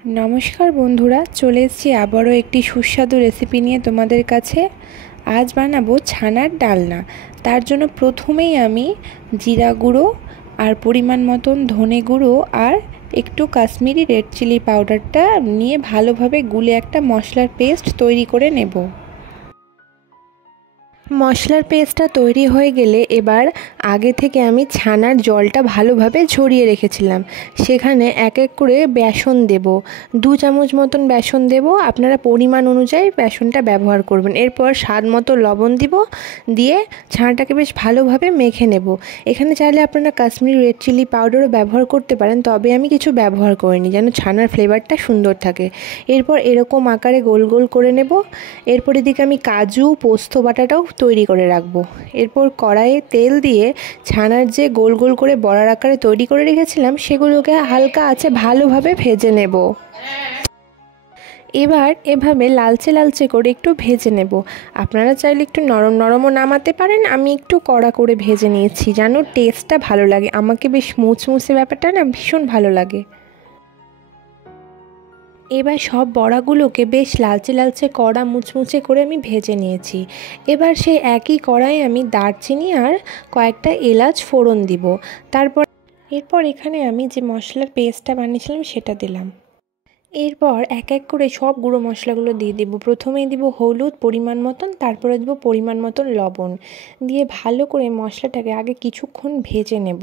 नमस्कार बंधुरा चले एसेছি आबारो एकटी सुस्वादु रेसिपि निये तोमादेर काछे। आज बानाबो छानार डालना। तार जोन्नो प्रथमेई आमी जिरा गुड़ो और परिमाण मतन धने गुड़ो और एकटू काश्मीरी रेड चिली पाउडारटा निये भालोभाबे गुले एकटा मशलार पेस्ट तैरी करे नेब। मशलार पेस्टटा तैरी हये गेले एबार आगे थेके आमी छानार जलटा भालोभाबे झरिये रेखेछिलाम सेखाने एक एक करे बेसन देब। 2 चामच मतन बेसन देब। आपनारा परिमाण अनुयायी बेसनटा व्यवहार करबेन। एरपर स्वाद मतो लवण दिब, दिए छानाटाके बेश भालोभाबे मेखे नेब। एखाने चाइले आपनारा काश्मीरी रेड चिली पाउडारও ব্যবহার করতে পারেন, তবে আমি কিছু ব্যবহার করিনি যেন ছানার ফ্লেভারটা সুন্দর থাকে। এরপর এরকম আকারে গোল গোল করে নেব। এরপর এদিকে আমি কাজু পোস্ত বাটাটাও তৈরি করে রাখবো। এরপর কড়াইয়ে তেল দিয়ে ছানার যে গোল গোল করে বড়ার আকারে তৈরি করে রেখেছিলাম সেগুলোকে হালকা আঁচে ভালোভাবে ভেজে নেব। এবার এভাবে লালচে লালচে করে একটু ভেজে নেব। আপনারা চাইলে একটু নরম নরমও নামাতে পারেন, আমি একটু কড়া করে ভেজে নিয়েছি যেন টেস্টটা ভালো লাগে। আমাকে বেশ মুচমুচে ব্যাপারটা না ভীষণ ভালো লাগে। এবার সব বড়াগুলোকে বেশ লালচে লালচে কড়া মুচমুচে করে আমি ভেজে নিয়েছি। এবার সেই একই কড়াইয়ে আমি দারচিনি আর কয়েকটা এলাচ ফোড়ন দিব। এরপর এখানে আমি যে মশলার পেস্টটা বানিয়েছিলাম সেটা দিলাম। এরপর এক এক করে সব গুঁড়ো মশলাগুলো দিয়ে দেব। প্রথমেই দিব হলুদ পরিমাণ মতন, তারপরে দেব পরিমাণ মতন লবণ, দিয়ে ভালো করে মশলাটাকে আগে কিছুক্ষণ ভেজে নেব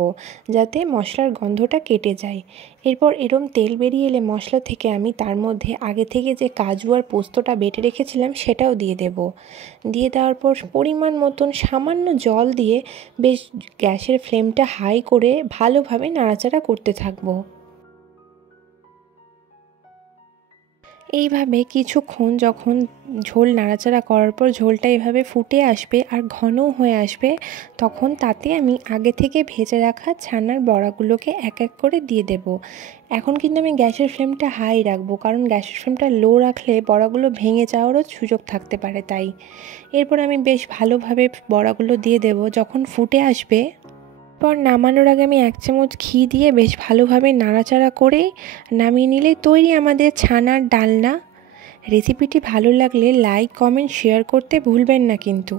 যাতে মশলার গন্ধটা কেটে যায়। এরপর এরম তেল বেরিয়ে এলে মশলা থেকে আমি তার মধ্যে আগে থেকে যে কাজু আর পোস্তটা বেটে রেখেছিলাম সেটাও দিয়ে দেব। দিয়ে দেওয়ার পর পরিমাণ মতন সামান্য জল দিয়ে বেশ গ্যাসের ফ্লেমটা হাই করে ভালোভাবে নাড়াচাড়া করতে থাকবো। এইভাবে কিছুক্ষণ যখন ঝোল নাড়াচাড়া করার পর ঝোলটা এভাবে ফুটে আসবে আর ঘনও হয়ে আসবে, তখন তাতে আমি আগে থেকে ভেজে রাখা ছানার বড়াগুলোকে এক এক করে দিয়ে দেব। এখন কিন্তু আমি গ্যাসের ফ্লেমটা হাই রাখবো, কারণ গ্যাসের ফ্লেমটা লো রাখলে বড়াগুলো ভেঙে যাওয়ারও সুযোগ থাকতে পারে তাই। এরপর আমি বেশ ভালোভাবে বড়াগুলো দিয়ে দেব। যখন ফুটে আসবে পর নামানোর আগে আমি 1 চামচ ঘি দিয়ে বেশ ভালোভাবে নাড়াচাড়া করে নামিয়ে নিলে তৈরি আমাদের ছানার ডালনা। রেসিপিটি ভালো লাগলে লাইক কমেন্ট শেয়ার করতে ভুলবেন না কিন্তু।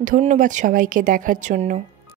ধন্যবাদ সবাইকে দেখার জন্য।